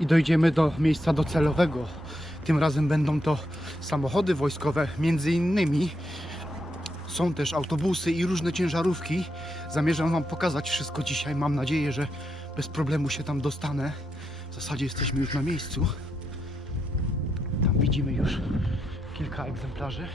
i dojdziemy do miejsca docelowego. Tym razem będą to samochody wojskowe, między innymi są też autobusy i różne ciężarówki. Zamierzam Wam pokazać wszystko dzisiaj. Mam nadzieję, że bez problemu się tam dostanę. W zasadzie jesteśmy już na miejscu. Tam widzimy już kilka egzemplarzy.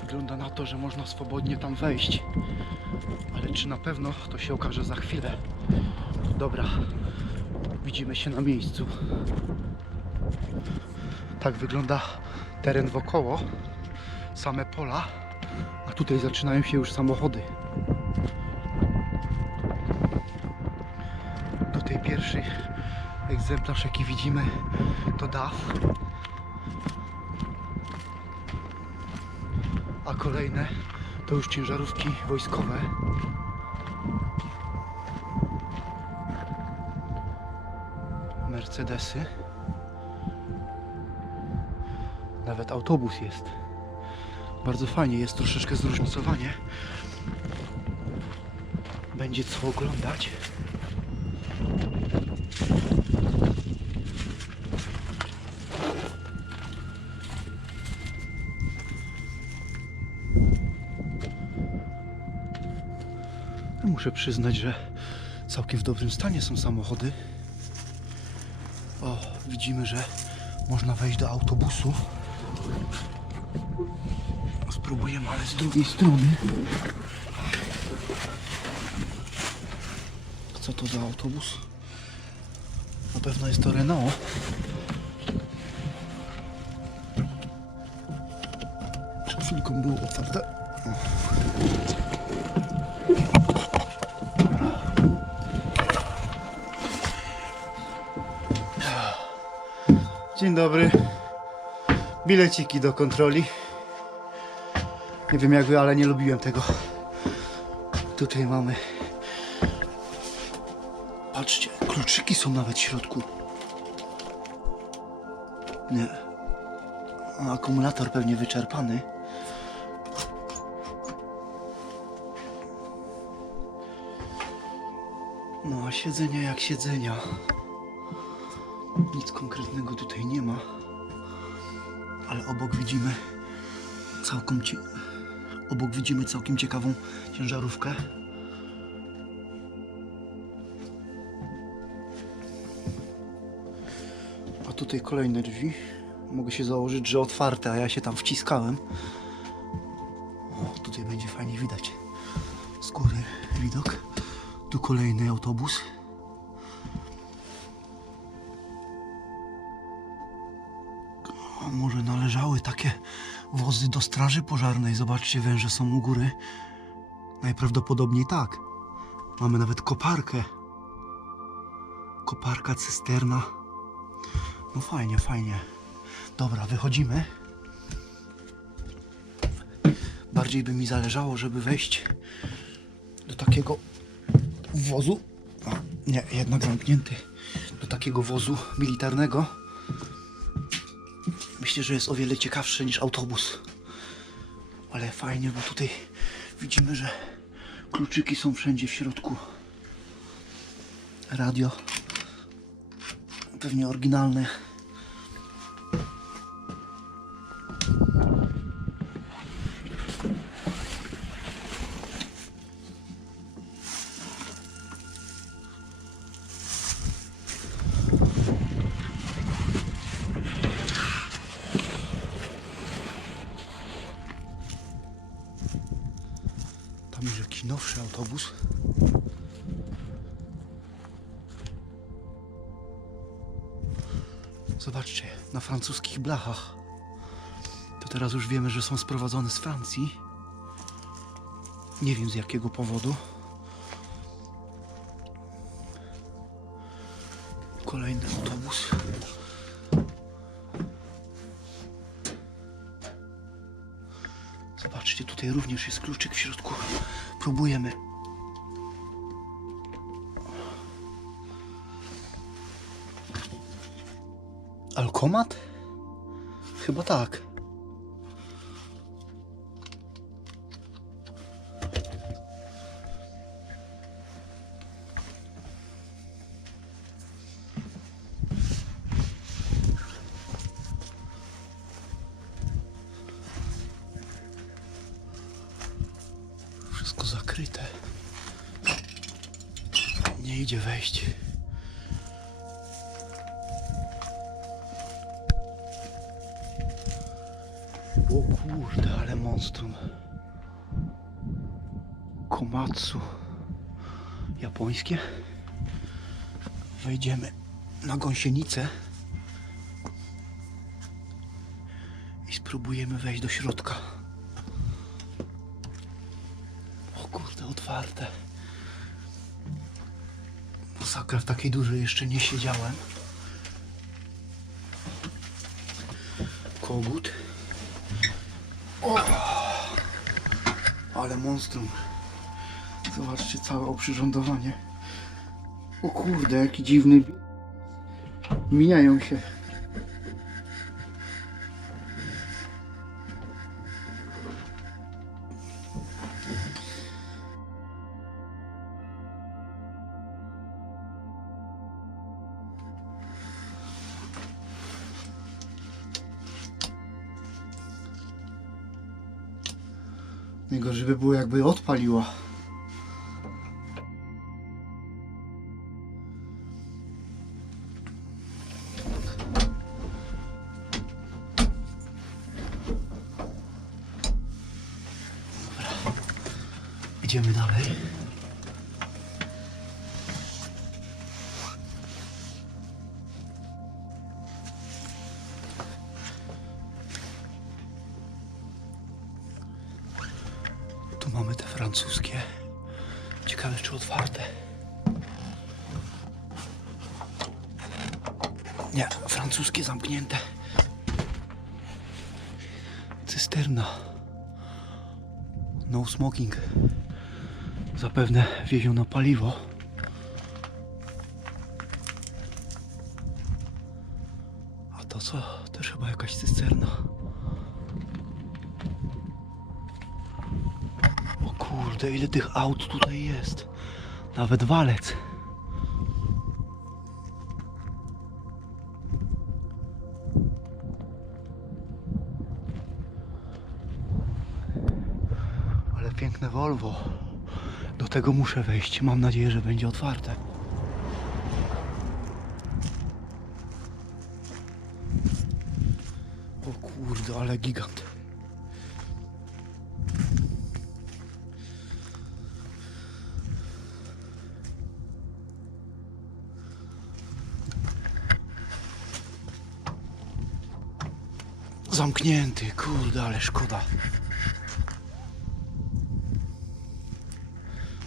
Wygląda na to, że można swobodnie tam wejść. Ale czy na pewno to się okaże za chwilę. Dobra, widzimy się na miejscu. Tak wygląda teren wokoło, same pola, a tutaj zaczynają się już samochody. Tutaj pierwszy egzemplarz jaki widzimy to DAF. A kolejne to już ciężarówki wojskowe. Mercedesy. Nawet autobus jest. Bardzo fajnie, jest troszeczkę zróżnicowanie. Będzie co oglądać. Muszę przyznać, że całkiem w dobrym stanie są samochody. O, widzimy, że można wejść do autobusu. Spróbujemy, ale z drugiej strony. Co to za autobus? Na pewno jest to Renault. Przed chwilką było otwarte. Dzień dobry. Bileciki do kontroli. Nie wiem jak wy, ale nie lubiłem tego. Tutaj mamy. Patrzcie, kluczyki są nawet w środku. Nie. Akumulator pewnie wyczerpany. No siedzenia jak siedzenia. Nic konkretnego tutaj nie ma. Ale obok widzimy całkiem obok widzimy całkiem ciekawą ciężarówkę. A tutaj kolejne drzwi. Mogę się założyć, że otwarte, a ja się tam wciskałem. O, tutaj będzie fajnie widać z góry widok. Tu kolejny autobus. Może należały takie wozy do straży pożarnej? Zobaczcie, węże są u góry. Najprawdopodobniej tak. Mamy nawet koparkę. Koparka, cysterna. No fajnie, fajnie. Dobra, wychodzimy. Bardziej by mi zależało, żeby wejść do takiego wozu. Nie, jednak zamknięty. Do takiego wozu militarnego. Myślę, że jest o wiele ciekawszy niż autobus. Ale fajnie, bo tutaj widzimy, że kluczyki są wszędzie w środku. Radio. Pewnie oryginalne. Francuskich blachach. To teraz już wiemy, że są sprowadzone z Francji. Nie wiem z jakiego powodu. Kolejny autobus. Zobaczcie, tutaj również jest kluczyk w środku. Próbujemy. Alkomat? Chyba tak. Wszystko zakryte. Nie idzie wejść. Kurde, ale monstrum. Komatsu. Japońskie. Wejdziemy na gąsienicę. I spróbujemy wejść do środka. O kurde, otwarte. Masakra, w takiej dużej jeszcze nie siedziałem. Kogut. Ale monstrum. Zobaczcie całe oprzyrządowanie. O kurde, jaki dziwny. Mijają się. By było jakby odpaliła. Francuskie. Ciekawe czy otwarte. Nie, francuskie zamknięte. Cysterna. No smoking. Zapewne wieziono paliwo. Kurde, ile tych aut tutaj jest. Nawet walec. Ale piękne Volvo. Do tego muszę wejść. Mam nadzieję, że będzie otwarte. O kurde, ale gigant. Zamknięty, kurde, ale szkoda.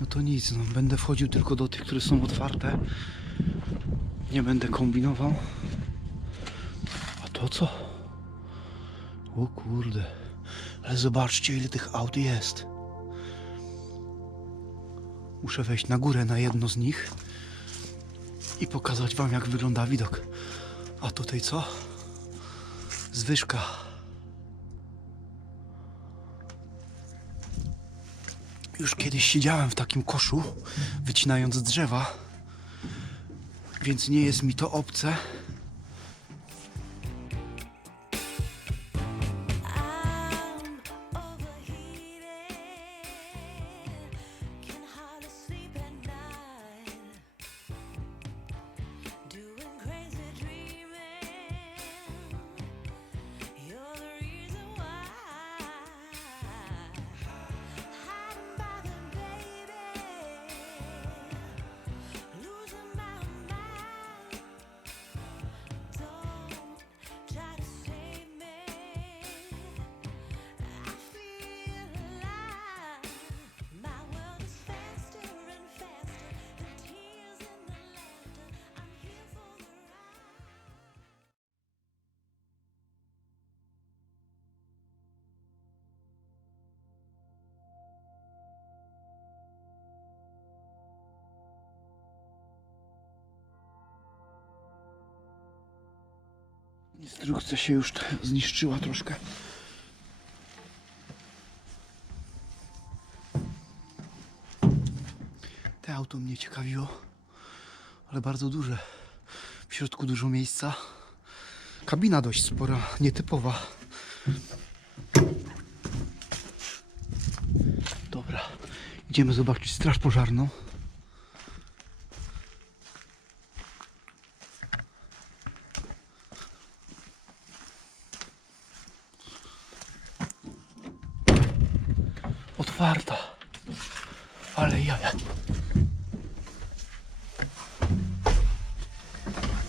No to nic, no, będę wchodził tylko do tych, które są otwarte. Nie będę kombinował. A to co? O kurde. Ale zobaczcie, ile tych aut jest. Muszę wejść na górę na jedno z nich i pokazać wam, jak wygląda widok. A tutaj co? Zwyżka. Już kiedyś siedziałem w takim koszu, wycinając drzewa, więc nie jest mi to obce. Instrukcja się już zniszczyła troszkę. Te auto mnie ciekawiło, ale bardzo duże. W środku dużo miejsca. Kabina dość spora, nietypowa. Dobra, Idziemy zobaczyć straż pożarną. Otwarta. Ale jaja.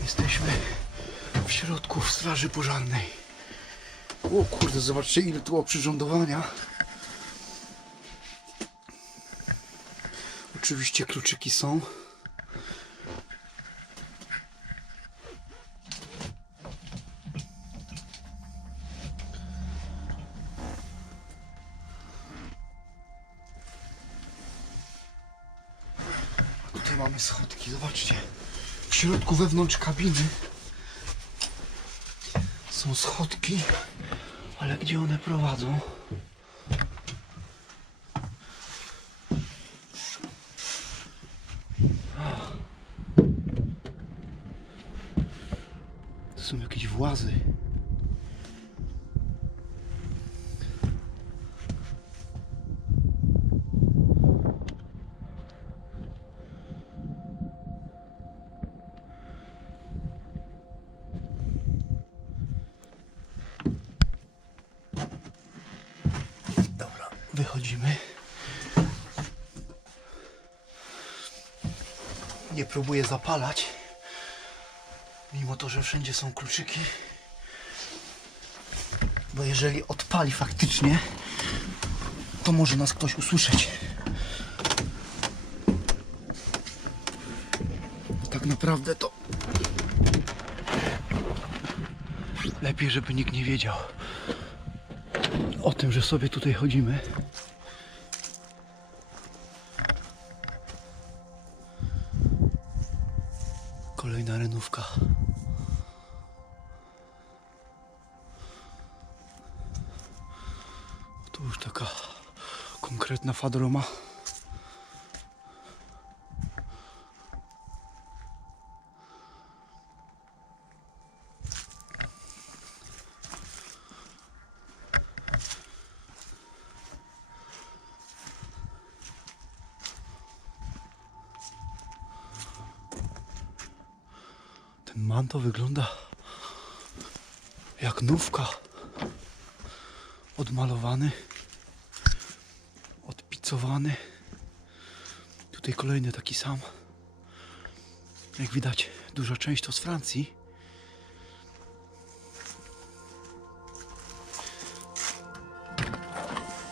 Jesteśmy w środku w straży pożarnej. O kurde, zobaczcie ile tu oprzyrządowania. Oczywiście kluczyki są. Tutaj mamy schodki, zobaczcie. W środku wewnątrz kabiny są schodki, ale gdzie one prowadzą? To są jakieś włazy. Dobra, wychodzimy. Nie próbuję zapalać. Mimo to, że wszędzie są kluczyki. Bo jeżeli odpali faktycznie, to może nas ktoś usłyszeć. Tak naprawdę to lepiej, żeby nikt nie wiedział o tym, że sobie tutaj chodzimy. Kolejna renówka. To już taka konkretna fadroma. Ten manto wygląda jak nówka. Odmalowany, odpicowany. Tutaj kolejny taki sam. Jak widać, duża część to z Francji.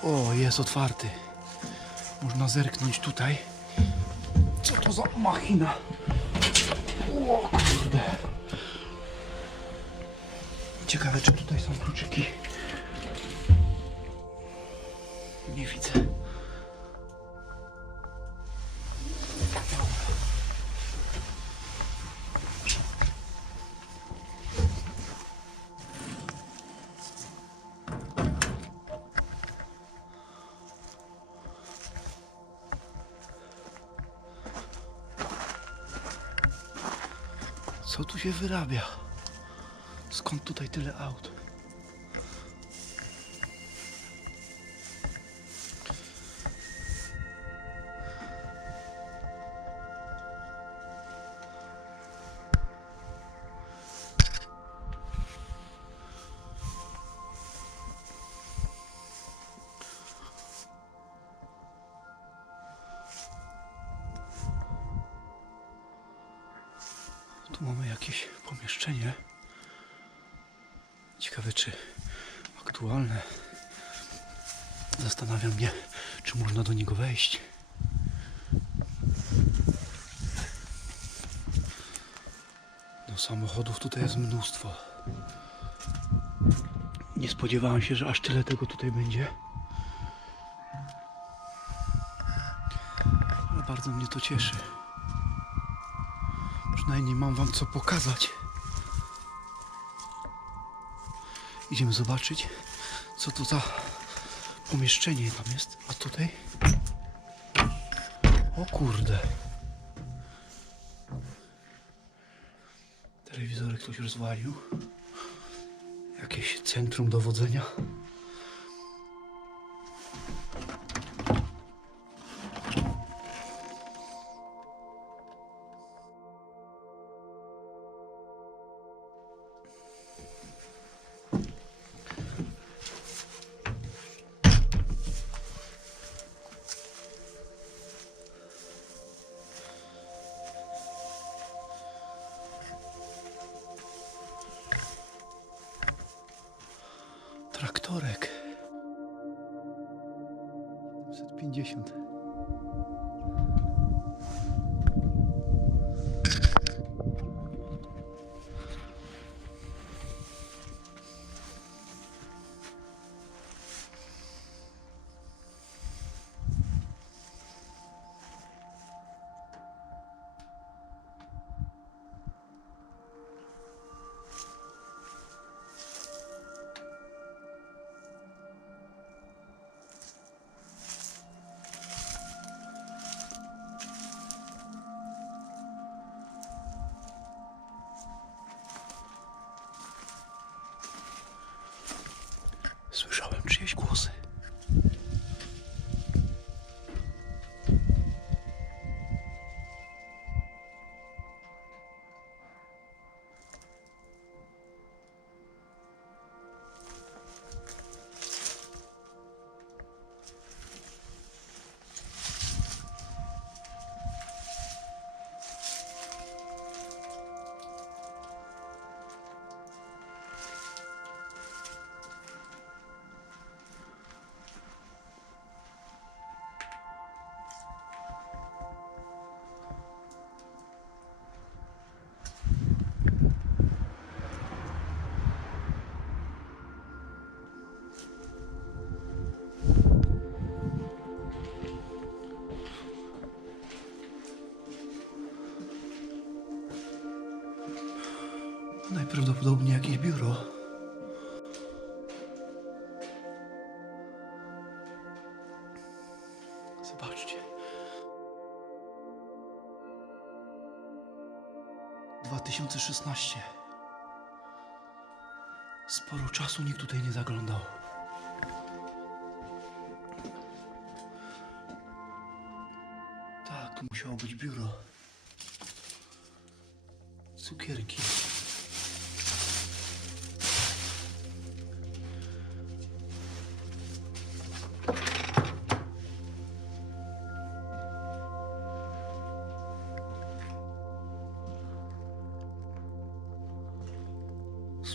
O, jest otwarty. Można zerknąć tutaj. Co to za machina? O kurde. Ciekawe, czy tutaj są kluczyki. Nie widzę. Co tu się wyrabia? Skąd tutaj tyle aut? Tu mamy jakieś pomieszczenie. Ciekawe, czy aktualne. Zastanawiam mnie, czy można do niego wejść. No, samochodów tutaj jest mnóstwo. Nie spodziewałem się, że aż tyle tego tutaj będzie. Ale bardzo mnie to cieszy. Przynajmniej mam wam co pokazać. Idziemy zobaczyć, co to za pomieszczenie tam jest. A tutaj? O kurde. Telewizory ktoś rozwalił. Jakieś centrum dowodzenia. pescoço. Najprawdopodobniej jakieś biuro. Zobaczcie. 2016. Sporo czasu nikt tutaj nie zaglądał. Tak, musiało być biuro. Cukierki.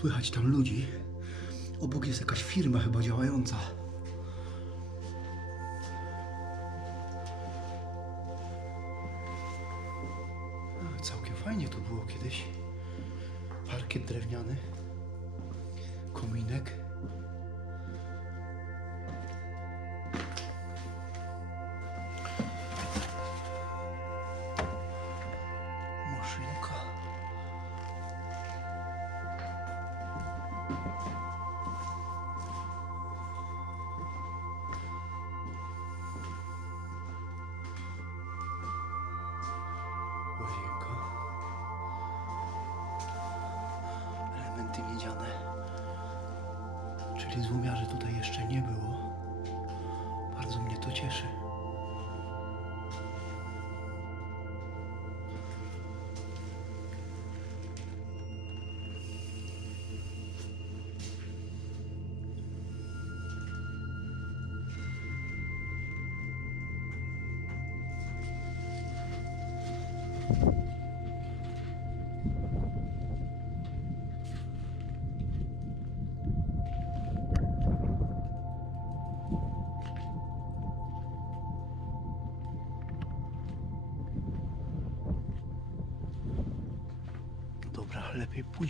Słychać tam ludzi. Obok jest jakaś firma chyba działająca. Całkiem fajnie tu było kiedyś. Elementy miedziane. Czyli złomiarzy tutaj jeszcze nie było. Bardzo mnie to cieszy.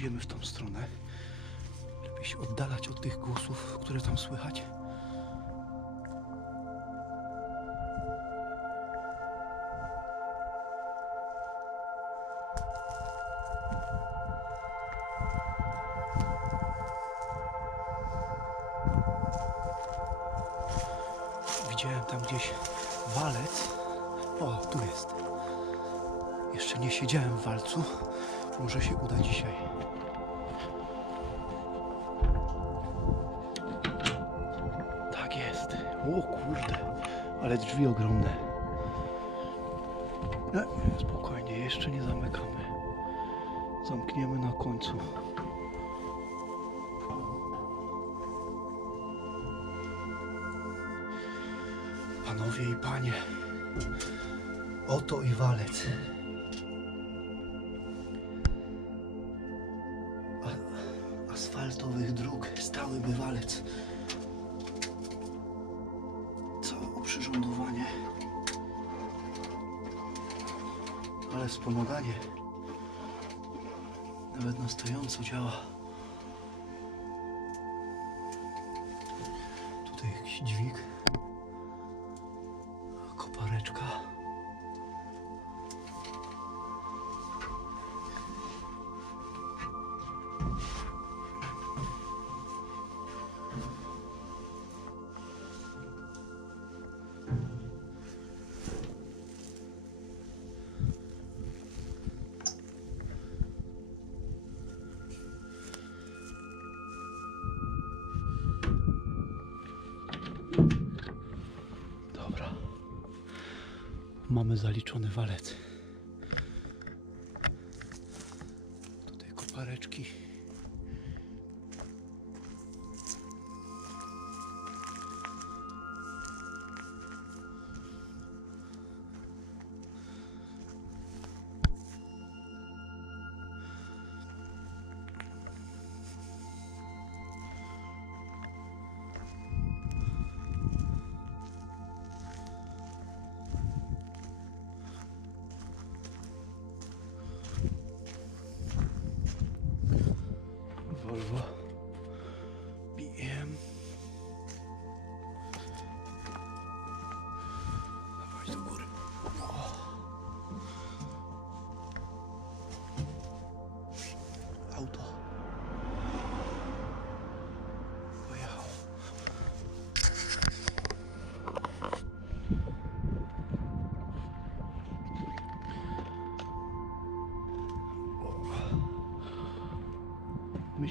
Pójdziemy w tą stronę. Lepiej się oddalać od tych głosów, które tam słychać. Zamkniemy na końcu. Panowie i panie, oto i walec. Działa. Tutaj jakiś dźwig. Mamy zaliczony walec.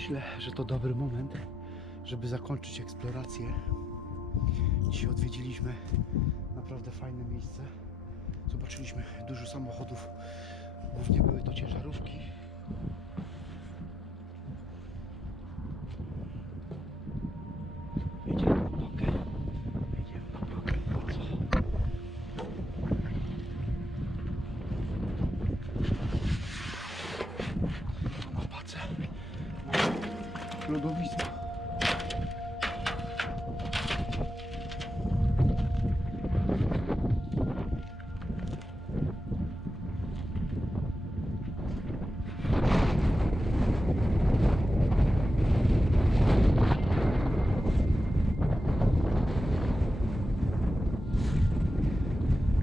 Myślę, że to dobry moment, żeby zakończyć eksplorację. Dzisiaj odwiedziliśmy naprawdę fajne miejsce. Zobaczyliśmy dużo samochodów. Głównie były to ciężarówki. Jedziemy na pakę. Jedziemy na pakę. Po co? Na pace. Lodowisko.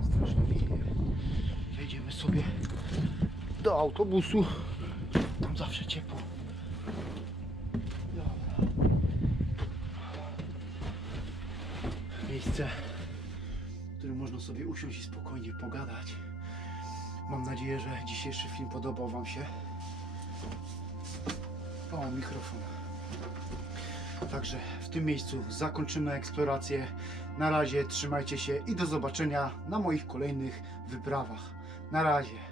Strasznie wieje. Wejdziemy sobie do autobusu. Tam zawsze ciepło. Miejsce, w którym można sobie usiąść i spokojnie pogadać. Mam nadzieję, że dzisiejszy film podobał Wam się. O, mikrofon. Także w tym miejscu zakończymy eksplorację. Na razie trzymajcie się i do zobaczenia na moich kolejnych wyprawach. Na razie.